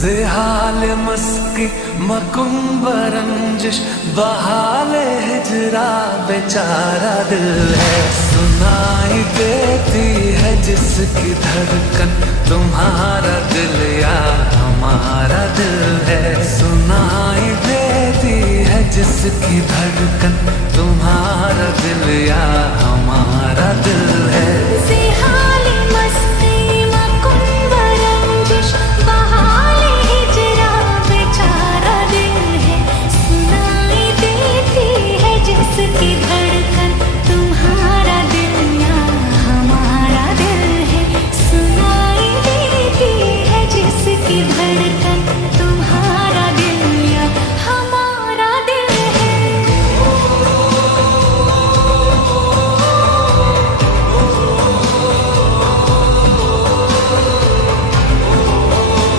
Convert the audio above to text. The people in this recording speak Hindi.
ज़ेहाल मस्की मकुम्ब रंजिश बहाल हिजरा बेचारा दिल है। सुनाई देती है जिसकी धड़कन तुम्हारा दिल या हमारा दिल है। सुनाई देती है जिसकी धड़कन तुम्हारा दिल या